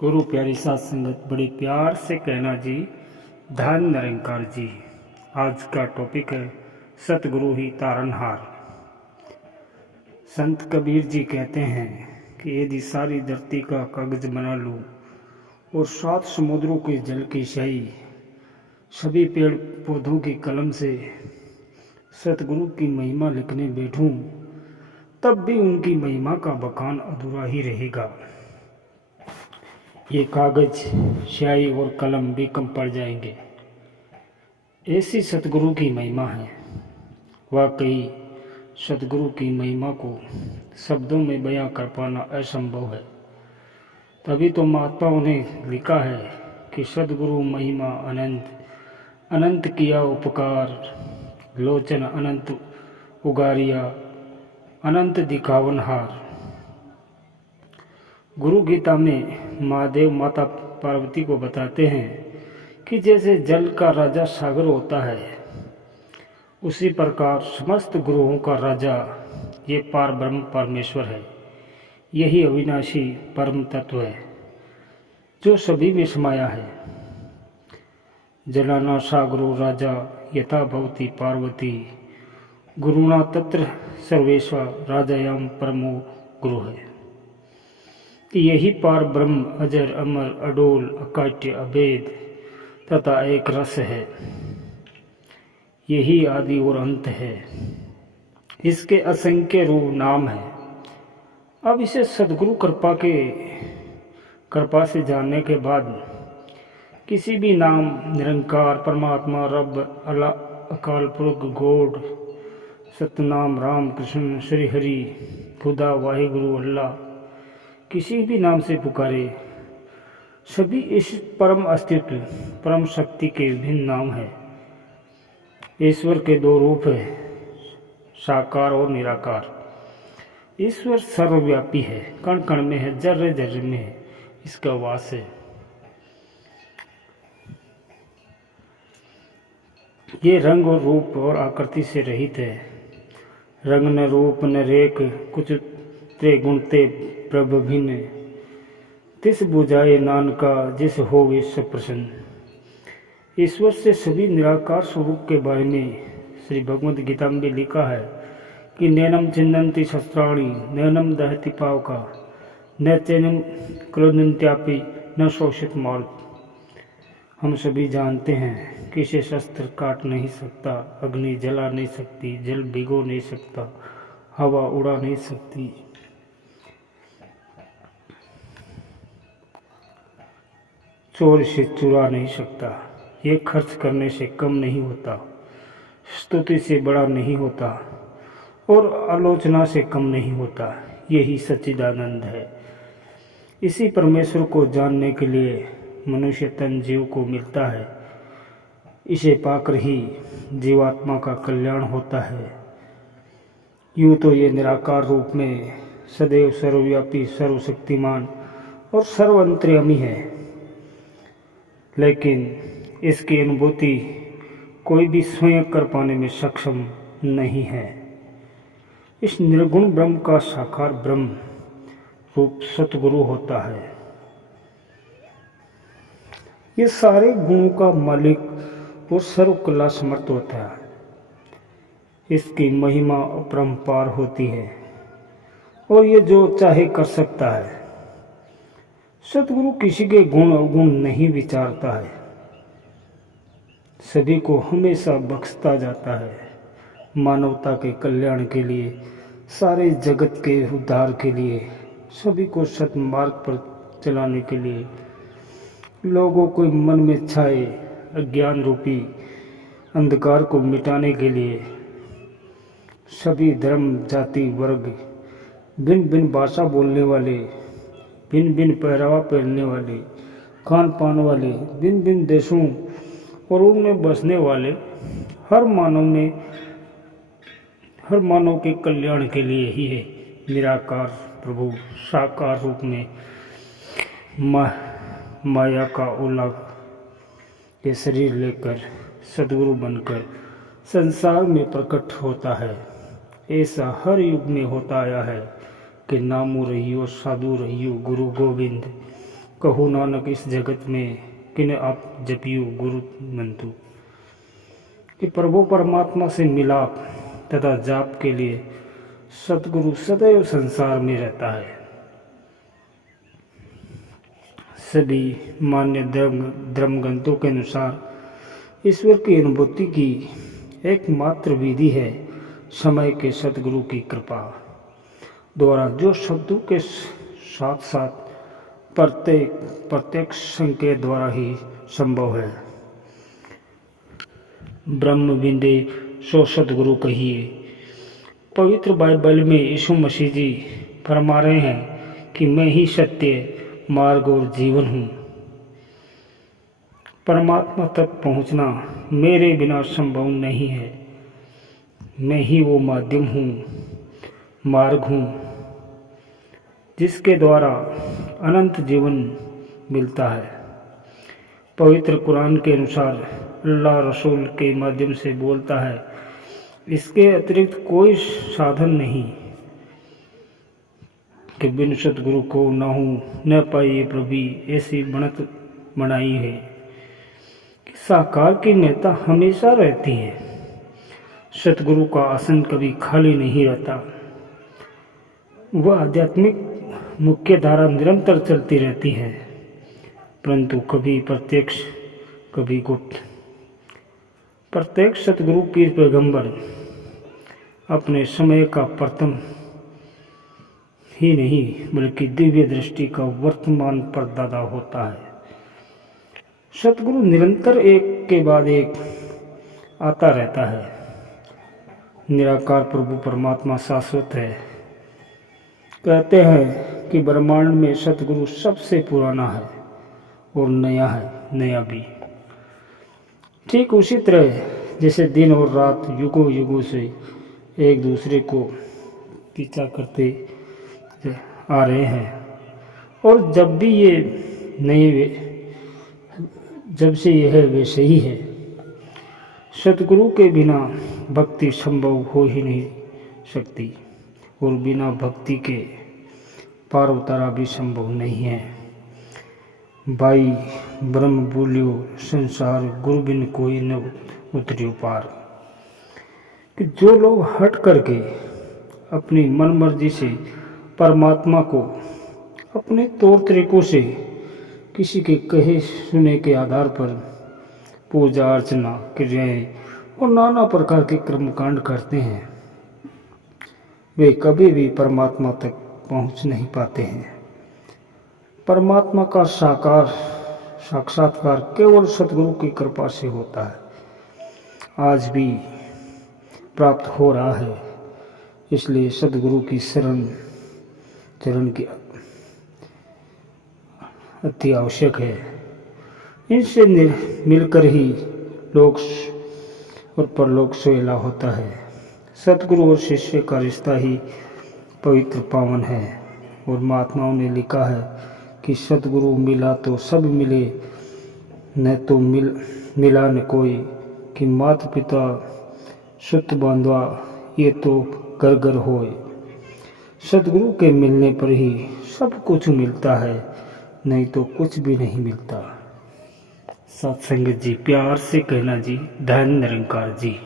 गुरु प्यारी साथ संगत बड़े प्यार से कहना जी, धन निरंकार जी। आज का टॉपिक है सतगुरु ही तारनहार। संत कबीर जी कहते हैं कि यदि सारी धरती का कागज बना लूं और 7 समुद्रों के जल की स्याही सभी पेड़ पौधों की कलम से सतगुरु की महिमा लिखने बैठूं, तब भी उनकी महिमा का बखान अधूरा ही रहेगा। ये कागज, स्याही और कलम भी कम पड़ जाएंगे। ऐसी सतगुरु की महिमा है। वाकई सतगुरु की महिमा को शब्दों में बयां कर पाना असंभव है। तभी तो महात्माओं ने लिखा है कि सतगुरु महिमा अनंत, अनंत किया उपकार, लोचन अनंत उगारिया, अनंत दिखावनहार। गुरु गीता में महादेव माता पार्वती को बताते हैं कि जैसे जल का राजा सागर होता है, उसी प्रकार समस्त गुरुओं का राजा ये पार ब्रह्म परमेश्वर है। यही अविनाशी परम तत्व है जो सभी में समाया है। जलाना सागरो राजा यथा भवती पार्वती, गुरुणा तत्र सर्वेश्वर राजायाम परमो गुरु है। यही पार ब्रह्म अजर अमर अडोल अकाट्य अभेद तथा एक रस है। यही आदि और अंत है। इसके असंख्य रूप नाम है। अब इसे सद्गुरु कृपा से जानने के बाद किसी भी नाम, निरंकार, परमात्मा, रब, अल्लाह, अकाल पुरख, गॉड, सतनाम, राम, कृष्ण, श्री हरि, खुदा, वाहिगुरु, अल्लाह, किसी भी नाम से पुकारे, सभी इस परम अस्तित्व, परम शक्ति के विभिन्न नाम हैं। ईश्वर के 2 रूप है, साकार और निराकार। ईश्वर सर्वव्यापी है, कण कण में है, जर्रे जर्रे में है, इसका वास है। ये रंग और रूप और आकृति से रहित है। रंग न रूप न रेख, कुछ त्रे गुणते प्रभ भिन्न, तिस बुझाए नानका जिस हो विश्व प्रसन्न। ईश्वर से सभी निराकार स्वरूप के बारे में श्री भगवद गीता में भी लिखा है कि नैनम चिन्नन्ति शस्त्राणि, नैनम दहति पावका, न चैनम क्रोधन्त्यापि न शोषित मारुत। हम सभी जानते हैं कि इसे शस्त्र काट नहीं सकता, अग्नि जला नहीं सकती, जल भिगो नहीं सकता, हवा उड़ा नहीं सकती। चोर से चुरा नहीं सकता। ये खर्च करने से कम नहीं होता, स्तुति से बड़ा नहीं होता और आलोचना से कम नहीं होता। यही सच्चिदानंद है। इसी परमेश्वर को जानने के लिए मनुष्य तन जीव को मिलता है। इसे पाकर ही जीवात्मा का कल्याण होता है। यूँ तो ये निराकार रूप में सदैव सर्वव्यापी, सर्वशक्तिमान और सर्वअंतर्यामी है, लेकिन इसकी अनुभूति कोई भी स्वयं कर पाने में सक्षम नहीं है। इस निर्गुण ब्रह्म का साकार ब्रह्म रूप सतगुरु होता है। ये सारे गुणों का मालिक और सर्व कला समर्थ होता है। इसकी महिमा अपरंपार होती है और ये जो चाहे कर सकता है। सतगुरु किसी के गुण अवगुण नहीं विचारता है, सभी को हमेशा बख्शता जाता है। मानवता के कल्याण के लिए, सारे जगत के उद्धार के लिए, सभी को सतमार्ग पर चलाने के लिए, लोगों को मन में छाए अज्ञान रूपी अंधकार को मिटाने के लिए, सभी धर्म, जाति, वर्ग, भिन्न भिन्न भाषा बोलने वाले, भिन्न भिन्न पहरावा पहनने वाले, खान पान वाले, भिन्न भिन्न देशों और उनमें बसने वाले हर मानव के कल्याण के लिए ही है निराकार प्रभु साकार रूप में माया का ओला के शरीर लेकर सद्गुरु बनकर संसार में प्रकट होता है। ऐसा हर युग में होता आया है कि नामू रहियो साधु रहियो गुरु गोविंद, कहू नानक इस जगत में किन आप जपियो गुरु मंतु। कि प्रभु परमात्मा से मिलाप तथा जाप के लिए सतगुरु सदैव संसार में रहता है। सभी मान्य धर्म ग्रंथों के अनुसार ईश्वर की अनुभूति की एकमात्र विधि है समय के सतगुरु की कृपा द्वारा, जो शब्दों के साथ साथ प्रत्येक संकेत द्वारा ही संभव है। ब्रह्म बिंदे सो सतगुरु कहिए। पवित्र बाइबल में यीशु मसीह जी फरमा रहे हैं कि मैं ही सत्य, मार्ग और जीवन हूँ। परमात्मा तक पहुँचना मेरे बिना संभव नहीं है। मैं ही वो माध्यम हूँ, मार्ग हूँ, जिसके द्वारा अनंत जीवन मिलता है। पवित्र कुरान के अनुसार अल्लाह रसूल के माध्यम से बोलता है, इसके अतिरिक्त कोई साधन नहीं कि बिन सतगुरु को न हूँ न पाइए प्रभु, ऐसी बनत बनाई है कि साकार की महत्ता हमेशा रहती है। सतगुरु का आसन कभी खाली नहीं रहता। वह आध्यात्मिक मुख्य धारा निरंतर चलती रहती है, परंतु कभी प्रत्यक्ष कभी गुप्त। प्रत्येक सतगुरु पीर पैगंबर अपने समय का प्रथम ही नहीं बल्कि दिव्य दृष्टि का वर्तमान परदादा होता है। सतगुरु निरंतर एक के बाद एक आता रहता है। निराकार प्रभु परमात्मा शाश्वत है। कहते हैं कि ब्रह्मांड में सतगुरु सबसे पुराना है और नया है, नया भी। ठीक उसी तरह जैसे दिन और रात युगों युगों से एक दूसरे को पीछा करते आ रहे हैं, और जब भी ये नए जब से यह वैसे ही है। सतगुरु के बिना भक्ति संभव हो ही नहीं सकती, और बिना भक्ति के पार उतारा भी संभव नहीं है। भाई ब्रह्म बोलियो संसार, गुरु बिन कोई न उतरियो पार। कि जो लोग हट करके अपनी मन मर्जी से परमात्मा को अपने तौर तरीकों से किसी के कहे सुने के आधार पर पूजा अर्चना क्रियाएं और नाना प्रकार के कर्मकांड करते हैं, वे कभी भी परमात्मा तक पहुंच नहीं पाते हैं। परमात्मा का साक्षात्कार केवल सतगुरु की कृपा से होता है। आज भी प्राप्त हो रहा है। इसलिए सतगुरु की चरण की अति आवश्यक है। इनसे मिलकर ही लोक और परलोक सुहेला होता है। सतगुरु और शिष्य का रिश्ता ही पवित्र पावन है, और महात्माओं ने लिखा है कि सतगुरु मिला तो सब मिले, न तो मिला न कोई। कि माता पिता सुत बांधवा ये तो घर घर होए। सतगुरु के मिलने पर ही सब कुछ मिलता है, नहीं तो कुछ भी नहीं मिलता। सत्संग जी, प्यार से कहना जी, धन निरंकार जी।